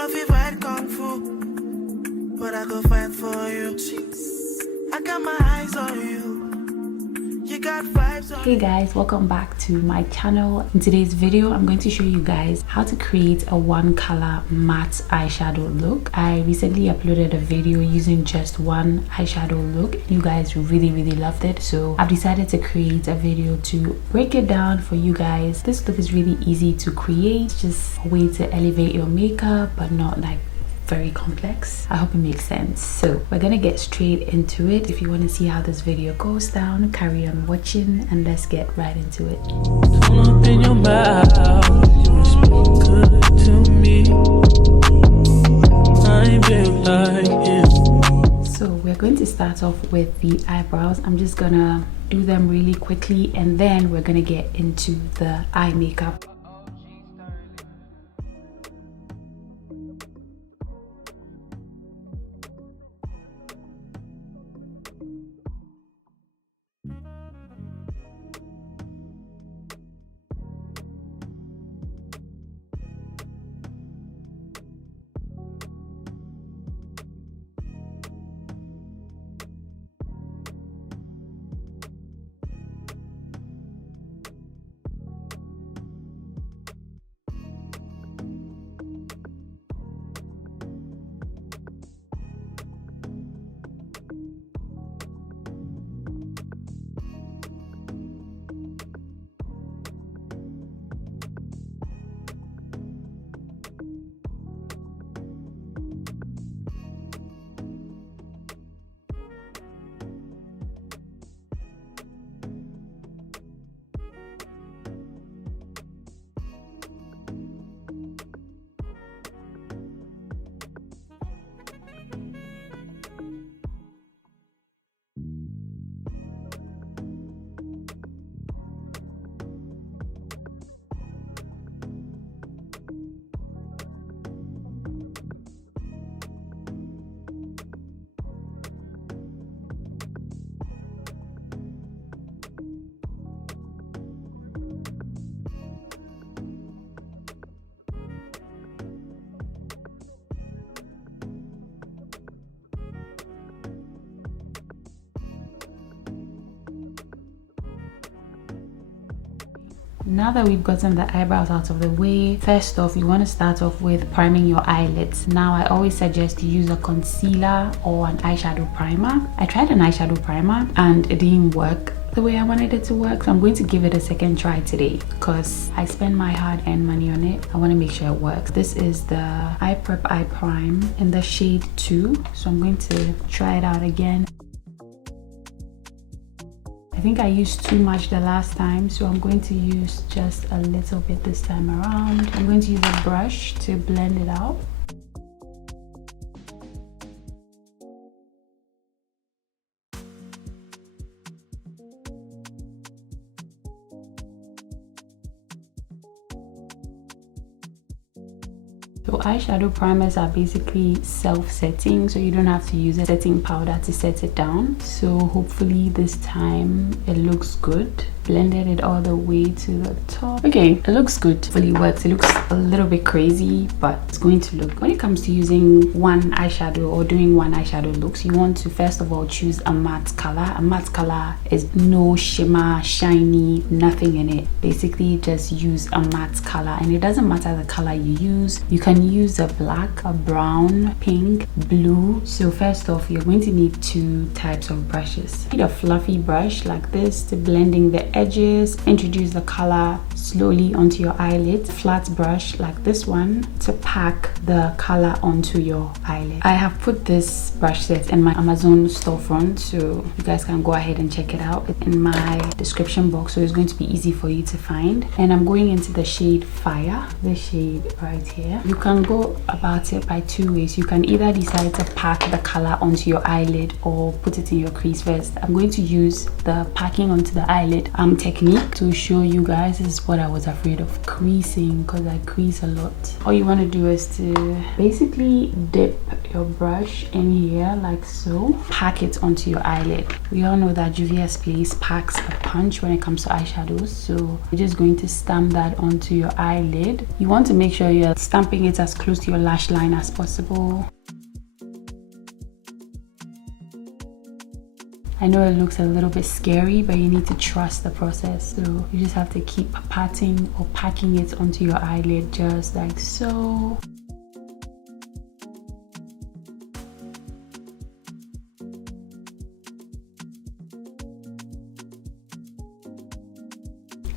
know if you fight kung fu, but I go fight for you. I got my eyes on you. You got vibes on. Hey guys, welcome back to my channel. In today's video, I'm going to show you guys how to create a one color matte eyeshadow look. I recently uploaded a video using just one eyeshadow look. You guys really loved it, so I've decided to create a video to break it down for you guys. This look is really easy to create. It's just a way to elevate your makeup, but not like very complex. I hope it makes sense. So we're gonna get straight into it. If you want to see how this video goes down, carry on watching and let's get right into it. So we're going to start off with the eyebrows. I'm just gonna do them really quickly and then we're gonna get into the eye makeup. Now that we've gotten the eyebrows out of the way, first off, you want to start off with priming your eyelids. Now, I always suggest you use a concealer or an eyeshadow primer. I tried an eyeshadow primer and it didn't work the way I wanted it to work, so I'm going to give it a second try today because I spend my hard-earned money on it. I want to make sure it works. This is the Eye Prep Eye Prime in the shade 2, so I'm going to try it out again. I think I used too much the last time, so I'm going to use just a little bit this time around. I'm going to use a brush to blend it out. So eyeshadow primers are basically self-setting, so you don't have to use a setting powder to set it down. So hopefully this time it looks good. Blended it all the way to the top. Okay, it looks good. Hopefully it works. It looks a little bit crazy, but it's going to look. When it comes to using one eyeshadow or doing one eyeshadow looks, you want to first of all choose a matte color. A matte color is no shimmer, shiny, nothing in it. Basically just use a matte color, and it doesn't matter the color you use. You can use a black, a brown, pink, blue. So first off, you're going to need two types of brushes. You need a fluffy brush like this to blending the edges, introduce the color slowly onto your eyelid. Flat brush like this one to pack the color onto your eyelid. I have put this brush set in my Amazon storefront, so you guys can go ahead and check it out in my description box, so it's going to be easy for you to find. And I'm going into the shade Fire, this shade right here. You can go about it by two ways. You can either decide to pack the color onto your eyelid or put it in your crease first. I'm going to use the packing onto the eyelid technique to show you guys. This is what I was afraid of creasing because I crease a lot. All you want to do is to basically dip your brush in here like so, pack it onto your eyelid. We all know that Juvia's Place packs a punch when it comes to eyeshadows, so you're just going to stamp that onto your eyelid. You want to make sure you're stamping it as close to your lash line as possible. I know it looks a little bit scary, but you need to trust the process. So you just have to keep patting or packing it onto your eyelid just like so.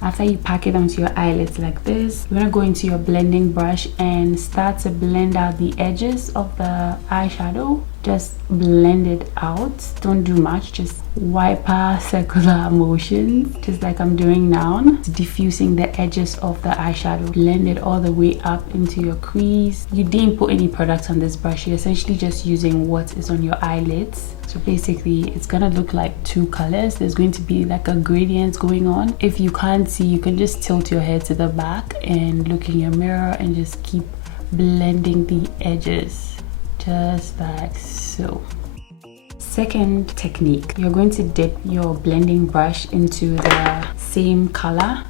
After you pack it onto your eyelids like this, you're gonna go into your blending brush and start to blend out the edges of the eyeshadow. Just blend it out. Don't do much, just wiper circular motions, just like I'm doing now. It's diffusing the edges of the eyeshadow. Blend it all the way up into your crease. You didn't put any product on this brush. You're essentially just using what is on your eyelids. So basically it's gonna look like two colors. There's going to be like a gradient going on. If you can't see, you can just tilt your head to the back and look in your mirror and just keep blending the edges just like so. Second technique, you're going to dip your blending brush into the same color,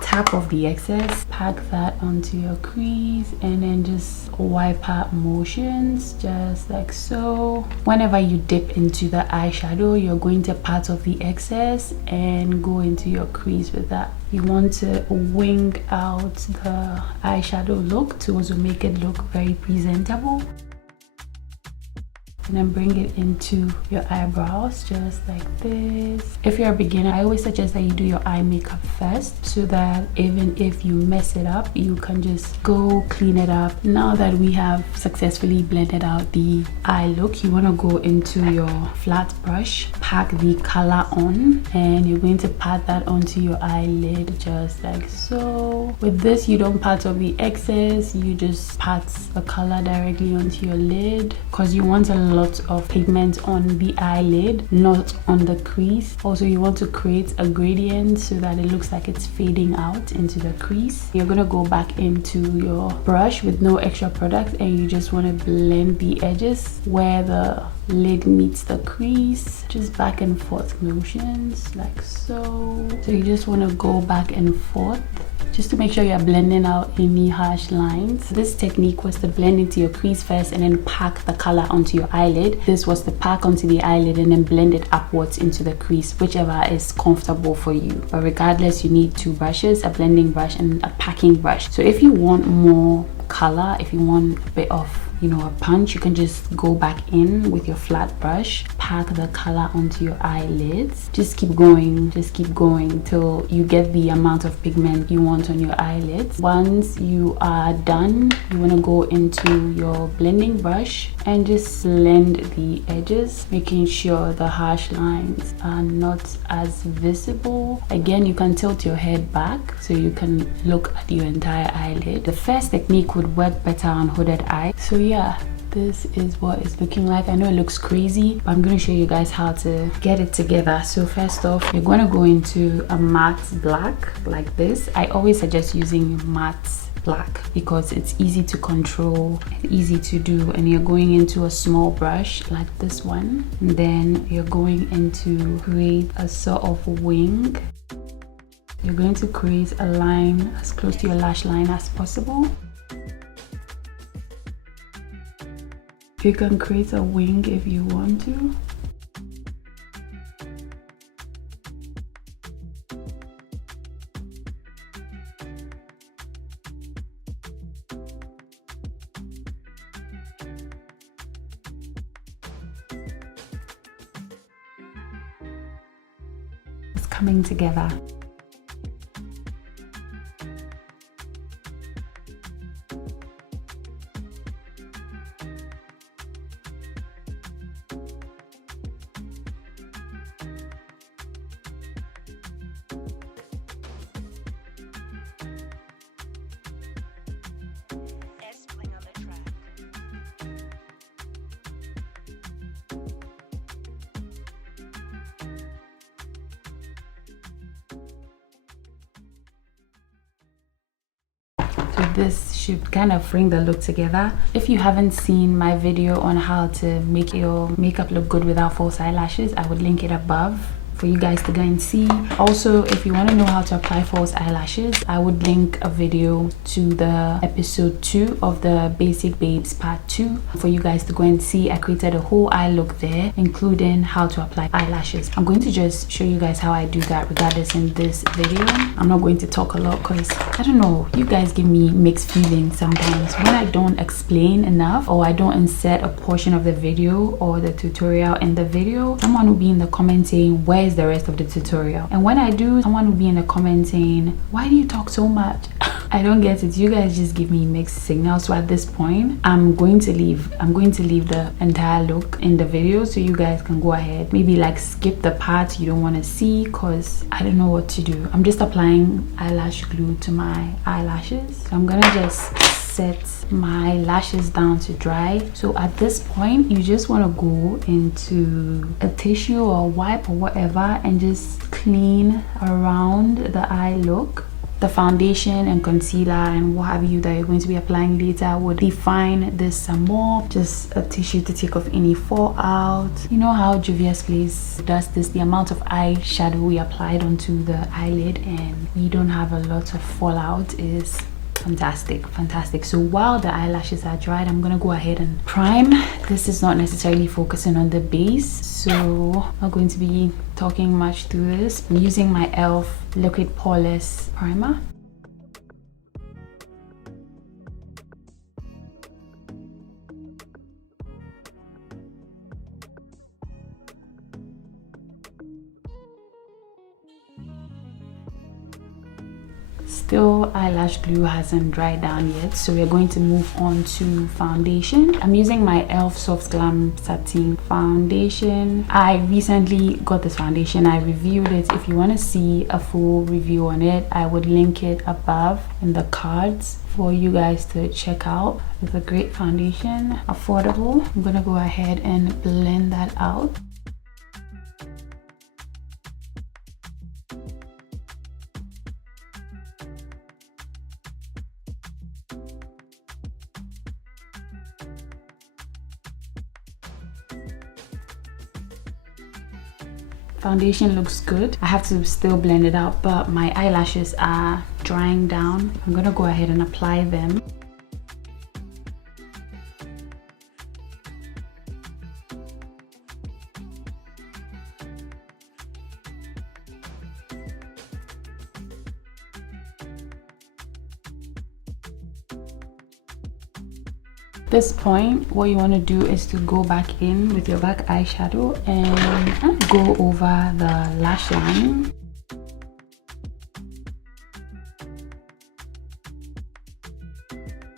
tap off the excess, pack that onto your crease, and then just wipe out motions just like so. Whenever you dip into the eyeshadow, you're going to pat off the excess and go into your crease with that. You want to wing out the eyeshadow look to also make it look very presentable. And then bring it into your eyebrows just like this. If you're a beginner, I always suggest that you do your eye makeup first, so that even if you mess it up, you can just go clean it up. Now that we have successfully blended out the eye look, you want to go into your flat brush, pack the color on, and you're going to pat that onto your eyelid just like so. With this, you don't pat off the excess, you just pat the color directly onto your lid, because you want a lot of pigment on the eyelid, not on the crease. Also, you want to create a gradient so that it looks like it's fading out into the crease. You're gonna go back into your brush with no extra product, and you just want to blend the edges where the lid meets the crease, just back and forth motions like so. So you just want to go back and forth just to make sure you're blending out any harsh lines. This technique was to blend into your crease first and then pack the color onto your eyelid. This was to pack onto the eyelid and then blend it upwards into the crease, whichever is comfortable for you. But regardless, you need two brushes, a blending brush and a packing brush. So if you want more color, if you want a bit of, you know, a punch, you can just go back in with your flat brush, pack the color onto your eyelids, just keep going till you get the amount of pigment you want on your eyelids. Once you are done, you want to go into your blending brush and just blend the edges, making sure the harsh lines are not as visible. Again, you can tilt your head back so you can look at your entire eyelid. The first technique would work better on hooded eye. So yeah, this is what it's looking like. I know it looks crazy, but I'm going to show you guys how to get it together. So first off, you're going to go into a matte black like this. I always suggest using matte black because it's easy to control and easy to do. And you're going into a small brush like this one, and then you're going into create a sort of wing. You're going to create a line as close to your lash line as possible. You can create a wing if you want to. It's coming together. So this should kind of bring the look together. If you haven't seen my video on how to make your makeup look good without false eyelashes, I would link it above for you guys to go and see. Also, if you want to know how to apply false eyelashes, I would link a video to the episode 2 of the Basic Babes part 2 for you guys to go and see. I created a whole eye look there, including how to apply eyelashes. I'm going to just show you guys how I do that regardless in this video. I'm not going to talk a lot because I don't know, you guys give me mixed feelings sometimes when I don't explain enough or I don't insert a portion of the video or the tutorial in the video. Someone will be in the comments saying, where's the rest of the tutorial? And when I do, someone will be in the comments saying, why do you talk so much? I don't get it. You guys just give me mixed signals. So at this point, I'm going to leave the entire look in the video so you guys can go ahead, maybe like skip the parts you don't want to see, because I don't know what to do. I'm just applying eyelash glue to my eyelashes. So I'm gonna just set my lashes down to dry. So at this point, you just want to go into a tissue or a wipe or whatever and just clean around the eye look. The foundation and concealer and what have you that you're going to be applying later would define this some more. Just a tissue to take off any fallout. You know how Juvia's Place does this, the amount of eyeshadow we applied onto the eyelid and we don't have a lot of fallout is fantastic. So while the eyelashes are dried, I'm gonna go ahead and prime. This is not necessarily focusing on the base, so I'm not going to be talking much through this. I'm using my e.l.f. liquid poreless primer. Still, eyelash glue hasn't dried down yet, so we're going to move on to foundation. I'm using my e.l.f. Soft Glam Satin Foundation. I recently got this foundation. I reviewed it. If you want to see a full review on it, I would link it above in the cards for you guys to check out. It's a great foundation, affordable. I'm gonna go ahead and blend that out. Foundation looks good. I have to still blend it out, but my eyelashes are drying down. I'm gonna go ahead and apply them. This point, what you want to do is to go back in with your black eyeshadow and go over the lash line.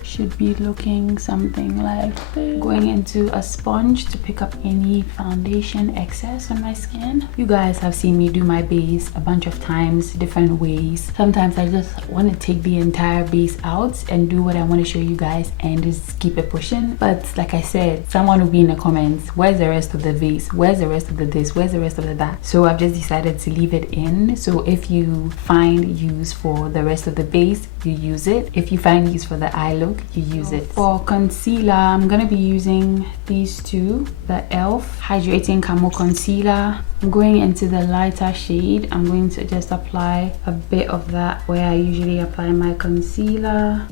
Should be looking something like this. Going into a sponge to pick up any foundation excess on my skin. You guys have seen me do my base a bunch of times, different ways. Sometimes I just want to take the entire base out and do what I want to show you guys and just keep it pushing. But like I said, someone will be in the comments, where's the rest of the base? Where's the rest of the this? Where's the rest of the that? So I've just decided to leave it in. So if you find use for the rest of the base, you use it. If you find use for the eye look, you use it. For concealer, I'm gonna be using these two, the e.l.f. Hydrating Camo Concealer. I'm going into the lighter shade. I'm going to just apply a bit of that where I usually apply my concealer.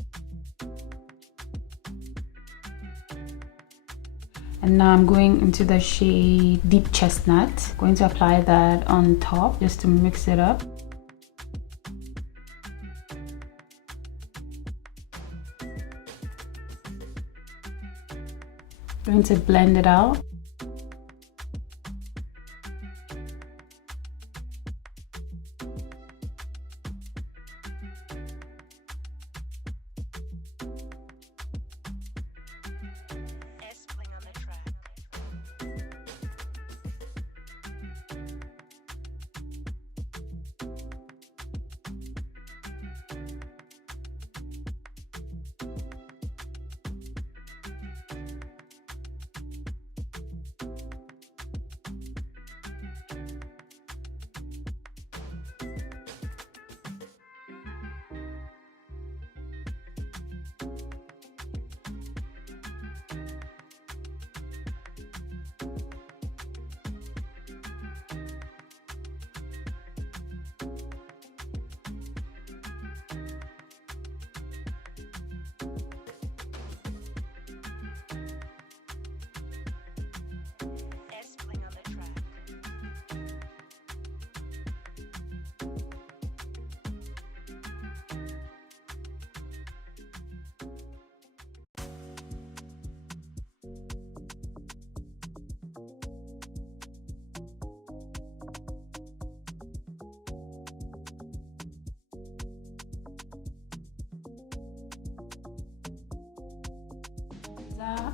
And now I'm going into the shade Deep Chestnut. Going to apply that on top just to mix it up. Going to blend it out.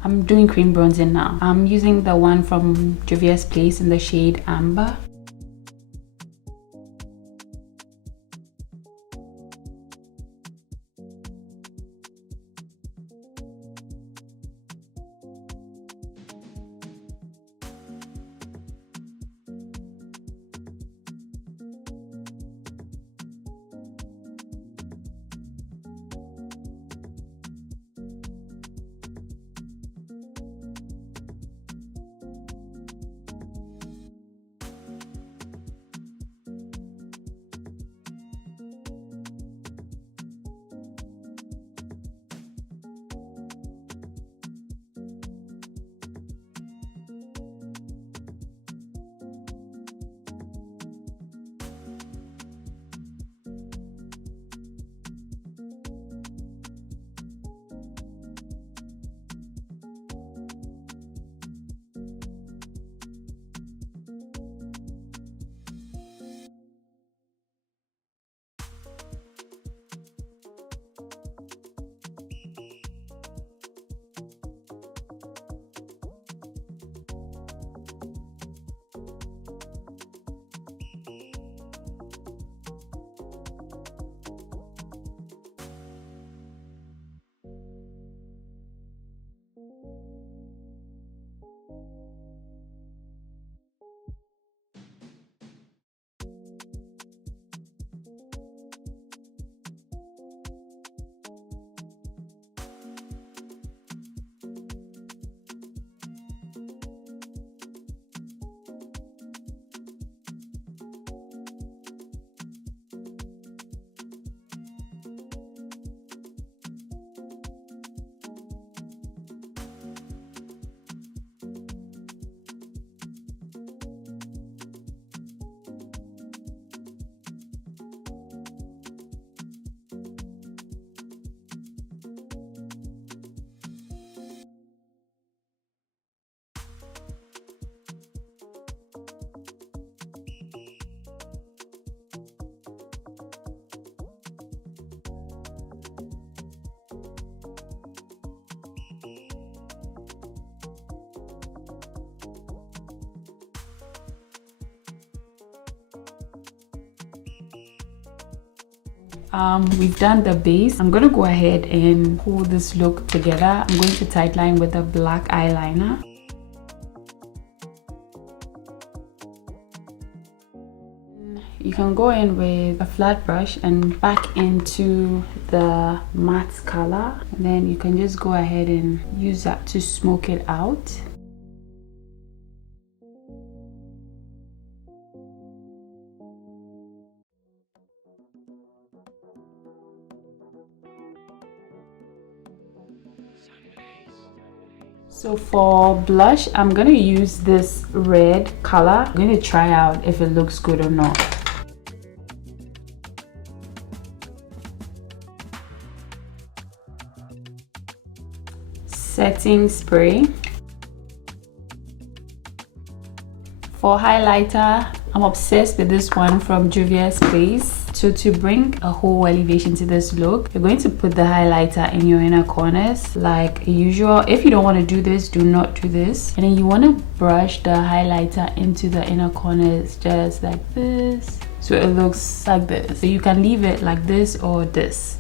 I'm doing cream bronzing now. I'm using the one from Juvia's Place in the shade Amber. We've done the base. I'm gonna go ahead and pull this look together. I'm going to tightline with a black eyeliner. You can go in with a flat brush and back into the matte color, and then you can just go ahead and use that to smoke it out. So for blush, I'm gonna use this red color. I'm gonna try out if it looks good or not. Setting spray. For highlighter, I'm obsessed with this one from Juvia's Place. So to bring a whole elevation to this look, you're going to put the highlighter in your inner corners like usual. If you don't want to do this, do not do this. And then you want to brush the highlighter into the inner corners just like this. So it looks like this. So you can leave it like this or this.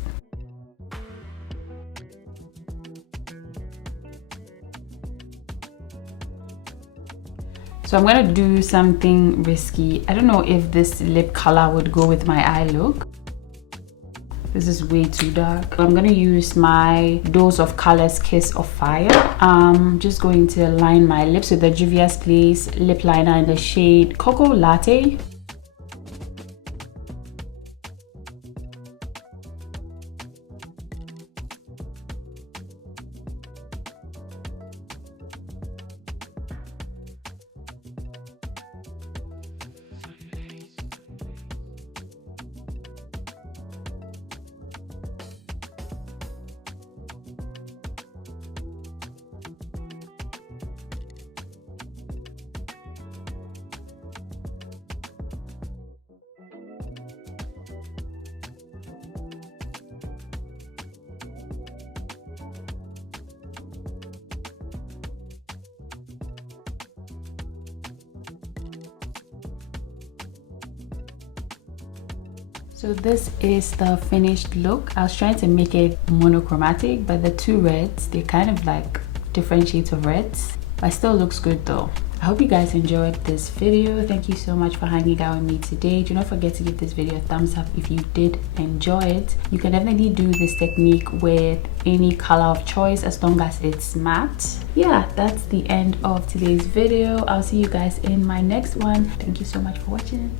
So I'm gonna do something risky. I don't know if this lip color would go with my eye look. This is way too dark. I'm gonna use my Dose of Colors Kiss of Fire. I'm just going to line my lips with the Juvia's Place lip liner in the shade Cocoa Latte. So this is the finished look. I was trying to make it monochromatic, but the two reds, they're kind of like different shades of reds, but it still looks good though. I hope you guys enjoyed this video. Thank you so much for hanging out with me today. Do not forget to give this video a thumbs up if you did enjoy it. You can definitely do this technique with any color of choice as long as it's matte. Yeah, that's the end of today's video. I'll see you guys in my next one. Thank you so much for watching.